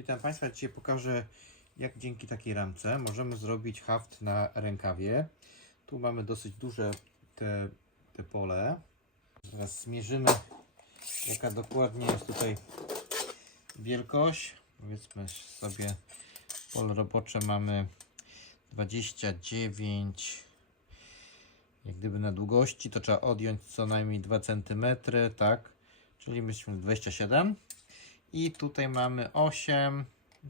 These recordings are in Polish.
Witam Państwa. Dzisiaj pokażę, jak dzięki takiej ramce możemy zrobić haft na rękawie. Tu mamy dosyć duże te, te pole. Teraz zmierzymy, jaka dokładnie jest tutaj wielkość. Powiedzmy sobie, pole robocze mamy 29 jak gdyby na długości, to trzeba odjąć co najmniej 2 cm, tak? Czyli myślimy 27. I tutaj mamy 8.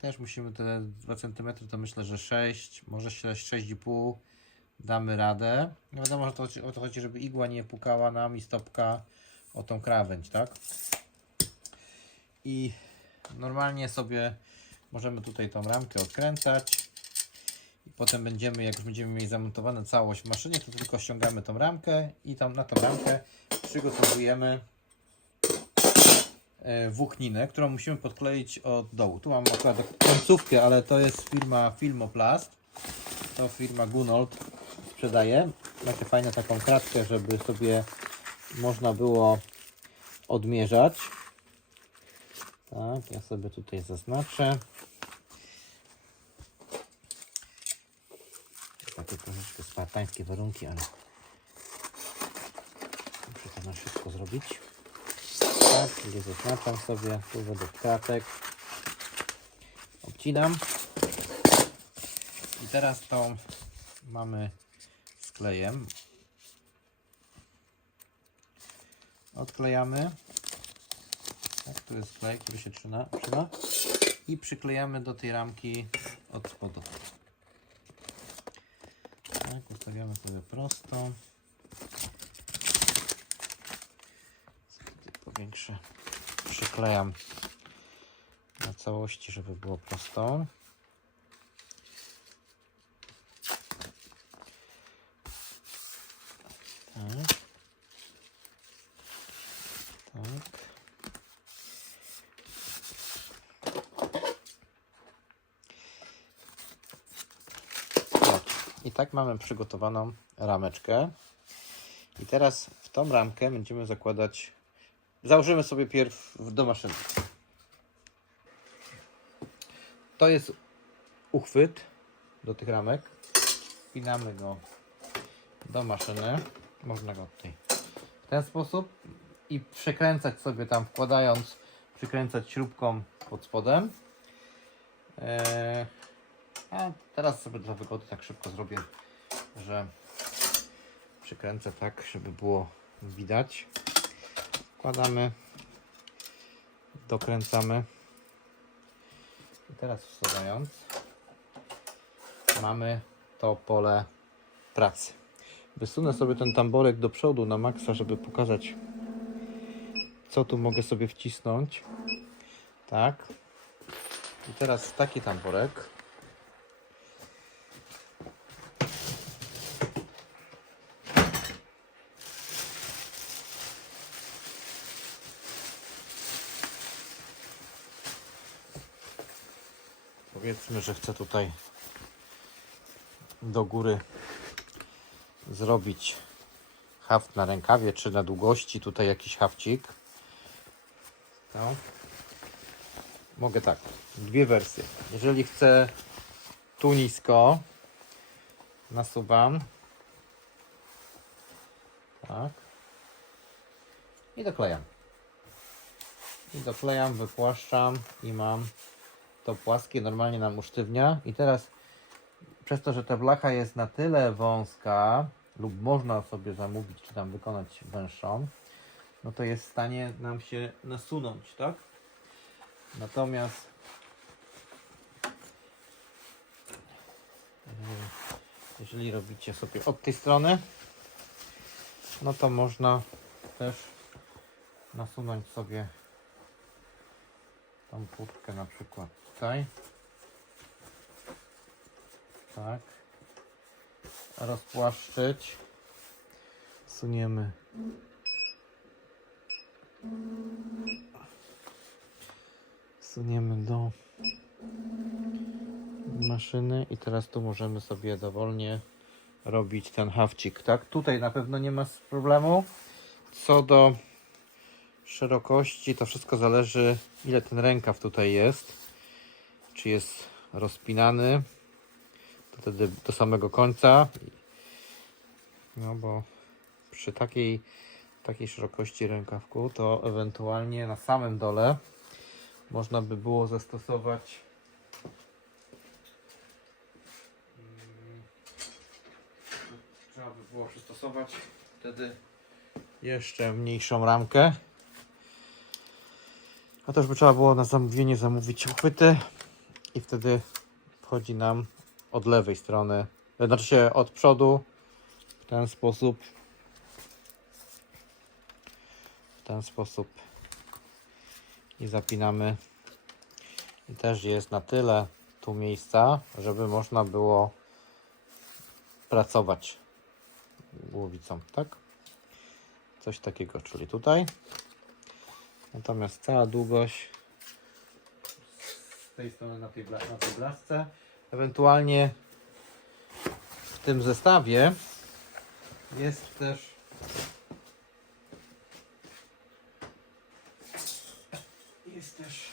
Też musimy te 2 cm, to myślę, że 6, może 6,5 damy radę. Nie wiadomo, że to, o to chodzi, żeby igła nie pukała nam i stopka o tą krawędź, tak? I normalnie sobie możemy tutaj tą ramkę odkręcać. I potem będziemy, jak już będziemy mieli zamontowane całość w maszynie, to tylko ściągamy tą ramkę i tam na tą ramkę przygotowujemy włókninę, którą musimy podkleić od dołu. Tu mam akurat końcówkę, ale to jest firma Filmoplast. To firma Gunold sprzedaje. Macie fajną taką kratkę, żeby sobie można było odmierzać. Tak, ja sobie tutaj zaznaczę. Takie troszeczkę spartańskie warunki, ale muszę to na szybko zrobić. Tak, gdzie zaznaczam sobie, tu do kratek. Obcinam. I teraz tą mamy z klejem. Odklejamy. Tak, tu jest klej, który się trzyma. trzyma. I przyklejamy do tej ramki od spodu. Tak, ustawiamy sobie prosto. Powiększę. Przyklejam na całości, żeby było prosto. Tak. Tak. Tak. I tak mamy przygotowaną rameczkę. I teraz w tą ramkę będziemy zakładać. Założymy sobie pierw do maszyny. To jest uchwyt do tych ramek. Wpinamy go do maszyny. Można go tutaj w ten sposób i przekręcać sobie tam, wkładając, przykręcać śrubką pod spodem. Eee, a teraz sobie dla wygody tak szybko zrobię, że przykręcę tak, żeby było widać. Wkładamy, dokręcamy. I teraz wsadzając, mamy to pole pracy. Wysunę sobie ten tamborek do przodu na maksa, żeby pokazać, co tu mogę sobie wcisnąć. Tak. I teraz taki tamborek. Powiedzmy, że chcę tutaj do góry zrobić haft na rękawie, czy na długości, tutaj jakiś hafcik. Mogę tak, dwie wersje. Jeżeli chcę tu nisko, nasuwam. Tak. I doklejam. I doklejam, wypłaszczam i mam to płaskie, normalnie nam usztywnia. I teraz przez to, że ta blacha jest na tyle wąska, lub można sobie zamówić, czy tam wykonać węższą, no to jest w stanie nam się nasunąć, tak? Natomiast e, jeżeli robicie sobie od tej strony, no to można też nasunąć sobie tą płótkę na przykład tutaj. Tak. Rozpłaszczyć. Suniemy. Suniemy do maszyny i teraz tu możemy sobie dowolnie robić ten hawcik, tak? Tutaj na pewno nie ma problemu. Co do szerokości, to wszystko zależy ile ten rękaw tutaj jest. czy jest rozpinany to wtedy do samego końca. No bo przy takiej, takiej szerokości rękawku to ewentualnie na samym dole można by było zastosować mm, trzeba by było przystosować wtedy jeszcze mniejszą ramkę a też by trzeba było na zamówienie zamówić uchwyty i wtedy wchodzi nam od lewej strony, znaczy się od przodu w ten sposób w ten sposób i zapinamy i też jest na tyle tu miejsca, żeby można było pracować głowicą, tak? Coś takiego, czyli tutaj. Natomiast cała długość z tej strony na tej, na tej blaszce. Ewentualnie w tym zestawie jest też jest też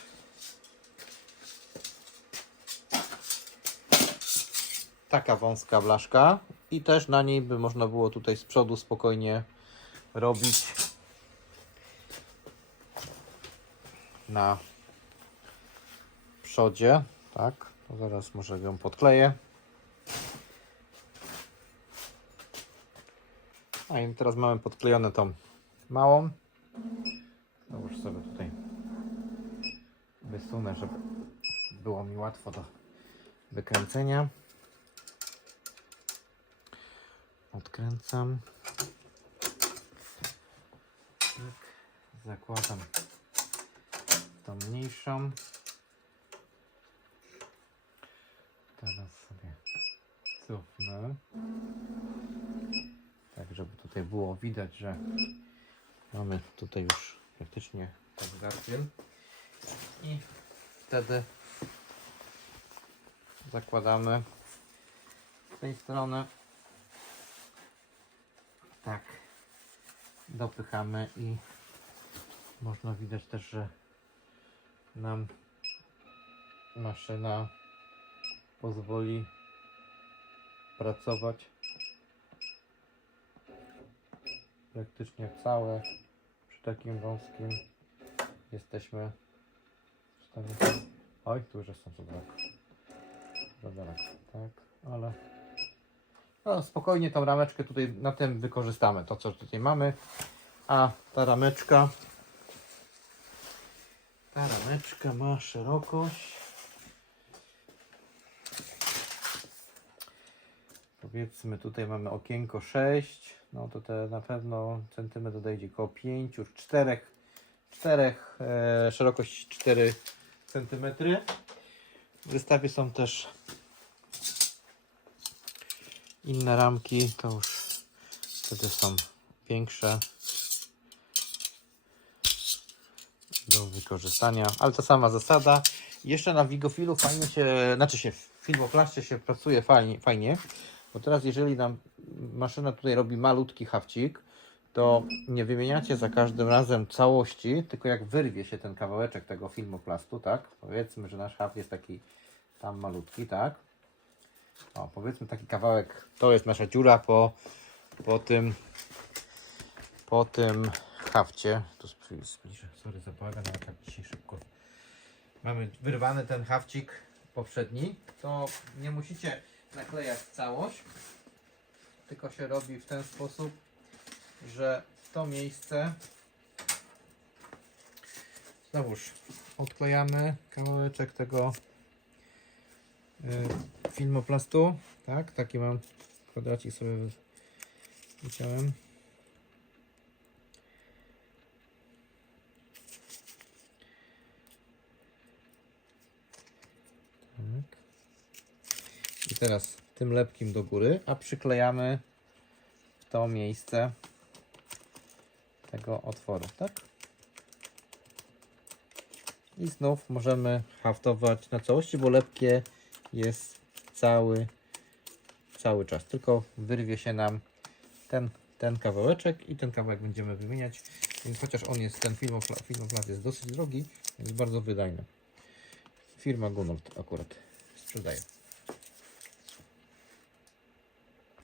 taka wąska blaszka i też na niej by można było tutaj z przodu spokojnie robić na przodzie, tak, to zaraz może ją podkleję. A i teraz mamy podklejone tą małą. Już sobie tutaj wysunę, żeby było mi łatwo do wykręcenia. Odkręcam. Tak. Zakładam tą mniejszą. Teraz sobie cofnę. Tak, żeby tutaj było widać, że mamy tutaj już praktycznie tak gardziel. I wtedy zakładamy z tej strony. Tak. Dopychamy i można widać też, że nam maszyna pozwoli pracować praktycznie całe. Przy takim wąskim jesteśmy stanie oj tu już jestem daleko tak ale no, spokojnie tą rameczkę tutaj na tym wykorzystamy to co tutaj mamy. A ta rameczka ta rameczka ma szerokość. Powiedzmy tutaj mamy okienko 6 no to te na pewno centymetr dojdzie około 5 4 4 e, szerokość 4 centymetry. W zestawie są też inne ramki to już wtedy są większe do wykorzystania, ale to sama zasada. Jeszcze na Wigofilu fajnie się, znaczy się w Filmoplaście się pracuje fajnie, fajnie, bo teraz jeżeli nam maszyna tutaj robi malutki hawcik, to nie wymieniacie za każdym razem całości, tylko jak wyrwie się ten kawałeczek tego filmoplastu, tak? Powiedzmy, że nasz haw jest taki tam malutki, tak? O, powiedzmy taki kawałek, to jest nasza dziura po, po tym po tym hafcie. Spri- zbliżę, sorry za bałagan, ale tak dzisiaj szybko. Mamy wyrwany ten hafcik poprzedni, to nie musicie naklejać całość, tylko się robi w ten sposób, że to miejsce znowuż odklejamy kawałeczek tego y, filmoplastu, tak, taki mam kwadracik sobie wyciąłem. Tak. I teraz tym lepkim do góry, a przyklejamy w to miejsce tego otworu, tak? I znów możemy haftować na całości, bo lepkie jest cały, cały czas. Tylko wyrwie się nam ten, ten kawałeczek i ten kawałek będziemy wymieniać. Więc chociaż on jest, ten filmopla- filmoplat jest dosyć drogi, jest bardzo wydajny. Firma Gunort akurat sprzedaje.